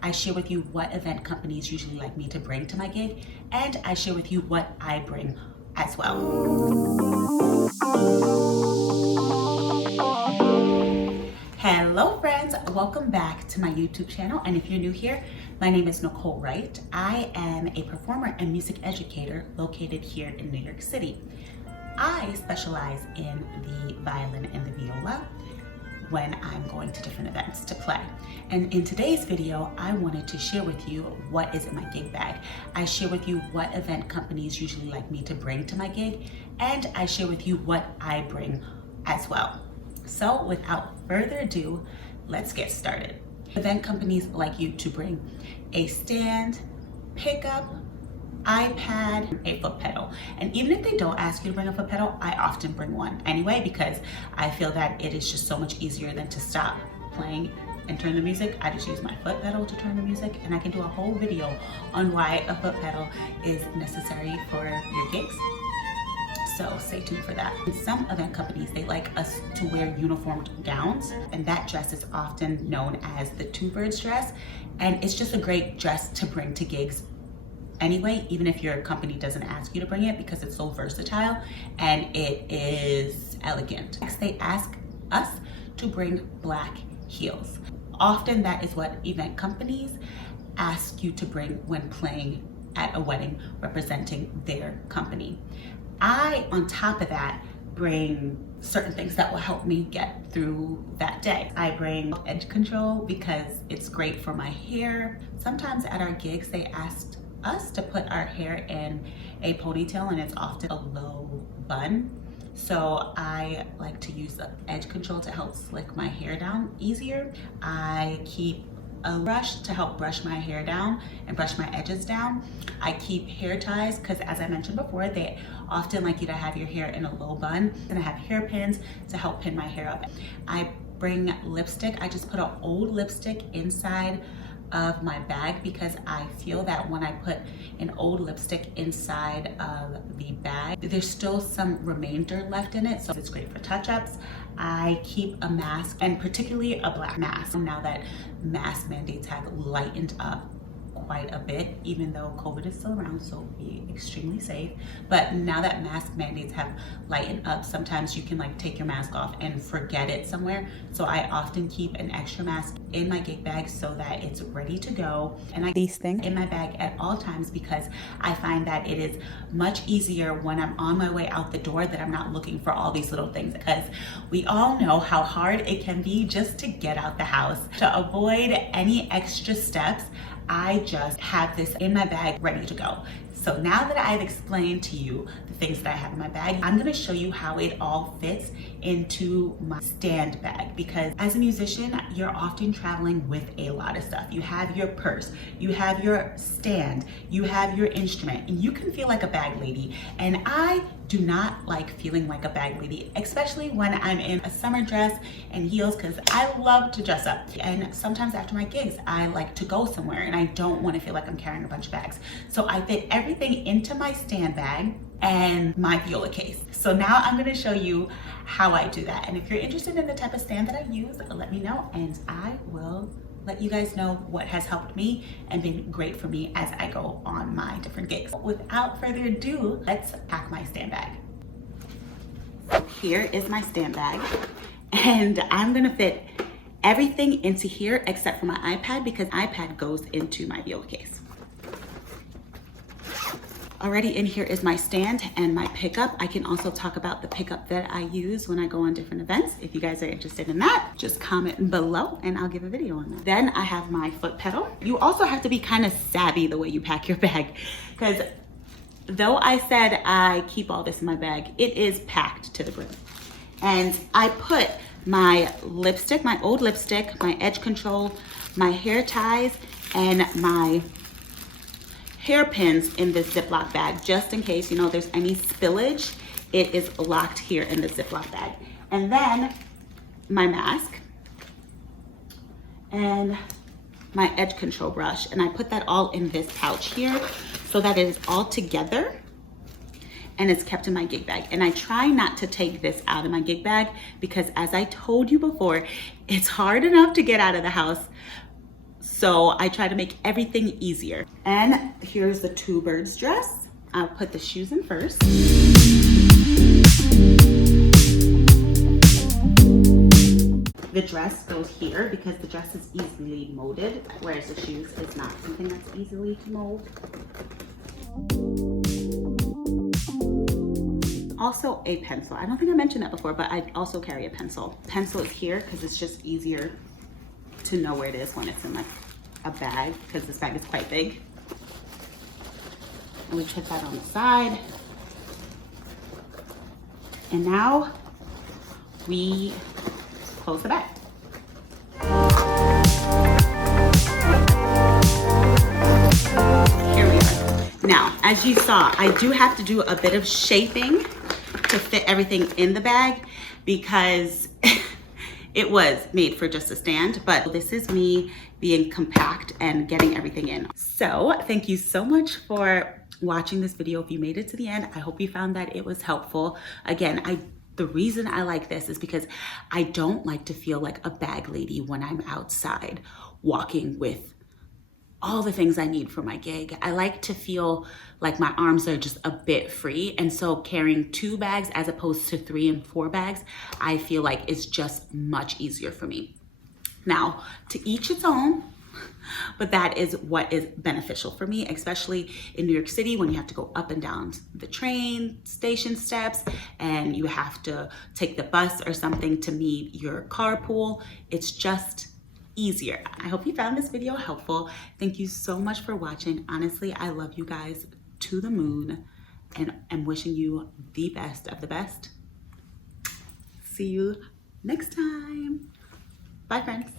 I share with you what event companies usually like me to bring to my gig, and I share with you what I bring as well. Hello friends, welcome back to my YouTube channel, and if you're new here, my name is Nicole Wright. I am a performer and music educator located here in New York City. I specialize in the violin and the viola when I'm going to different events to play. And in today's video, I wanted to share with you what is in my gig bag. I share with you what event companies usually like me to bring to my gig, and I share with you what I bring as well. So without further ado, let's get started. Event companies like you to bring a stand, pickup, iPad, a foot pedal. And even if they don't ask you to bring a foot pedal, I often bring one anyway, because I feel that it is just so much easier than to stop playing and turn the music. I just use my foot pedal to turn the music, and I can do a whole video on why a foot pedal is necessary for your gigs. So stay tuned for that. In some event companies, they like us to wear uniformed gowns, and that dress is often known as the two birds dress. And it's just a great dress to bring to gigs anyway, even if your company doesn't ask you to bring it, because it's so versatile and it is elegant. Next, they ask us to bring black heels. Often that is what event companies ask you to bring when playing at a wedding representing their company. I, on top of that, bring certain things that will help me get through that day. I bring edge control because it's great for my hair. Sometimes at our gigs, they asked us to put our hair in a ponytail, and it's often a low bun. So I like to use the edge control to help slick my hair down easier. I keep a brush to help brush my hair down and brush my edges down. I keep hair ties because, as I mentioned before, they often like you to have your hair in a low bun. And I have hairpins to help pin my hair up. I bring lipstick. I just put an old lipstick inside of my bag because I feel that when I put an old lipstick inside of the bag, there's still some remainder left in it, so it's great for touch-ups. I keep a mask, and particularly a black mask, now that mask mandates have lightened up quite a bit, even though COVID is still around, so be extremely safe. But now that mask mandates have lightened up, sometimes you can like take your mask off and forget it somewhere. So I often keep an extra mask in my gig bag so that it's ready to go. And I keep these things in my bag at all times because I find that it is much easier when I'm on my way out the door that I'm not looking for all these little things, because we all know how hard it can be just to get out the house. To avoid any extra steps, I just have this in my bag ready to go. So now that I've explained to you the things that I have in my bag, I'm gonna show you how it all fits into my stand bag, because as a musician, you're often traveling with a lot of stuff. You have your purse, you have your stand, you have your instrument, and you can feel like a bag lady. And I do not like feeling like a bag lady, especially when I'm in a summer dress and heels, because I love to dress up. And sometimes after my gigs, I like to go somewhere and I don't want to feel like I'm carrying a bunch of bags. So I fit everything into my stand bag and my viola case. So now I'm going to show you how I do that. And if you're interested in the type of stand that I use, let me know and I will let you guys know what has helped me and been great for me as I go on my different gigs. Without further ado, let's pack my stand bag. Here is my stand bag, and I'm gonna fit everything into here except for my iPad, because iPad goes into my viola case. Already in here is my stand and my pickup. I can also talk about the pickup that I use when I go on different events. If you guys are interested in that, just comment below and I'll give a video on that. Then I have my foot pedal. You also have to be kind of savvy the way you pack your bag, because though I said I keep all this in my bag, it is packed to the brim. And I put my lipstick, my old lipstick, my edge control, my hair ties, and my hairpins in this Ziploc bag, just in case, you know, there's any spillage. It is locked here in the Ziploc bag. And then my mask and my edge control brush, and I put that all in this pouch here so that it is all together and it's kept in my gig bag. And I try not to take this out of my gig bag because, as I told you before, it's hard enough to get out of the house. So I try to make everything easier. And here's the two birds dress. I'll put the shoes in first. The dress goes here because the dress is easily molded, whereas the shoes is not something that's easily to mold. Also a pencil. I don't think I mentioned that before, but I also carry a pencil. Pencil is here because it's just easier to know where it is when it's in like a bag, because this bag is quite big. And we put that on the side. And now we close the bag. Here we are. Now, as you saw, I do have to do a bit of shaping to fit everything in the bag because it was made for just a stand, but this is me being compact and getting everything in. So thank you so much for watching this video. If you made it to the end, I hope you found that it was helpful. Again, the reason I like this is because I don't like to feel like a bag lady when I'm outside walking with all the things I need for my gig. I like to feel like my arms are just a bit free. And so carrying 2 bags as opposed to 3 and 4 bags, I feel like it's just much easier for me. Now, to each its own, but that is what is beneficial for me, especially in New York City when you have to go up and down the train station steps and you have to take the bus or something to meet your carpool. It's just easier. I hope you found this video helpful. Thank you so much for watching. Honestly, I love you guys to the moon and I'm wishing you the best of the best. See you next time. Bye, friends.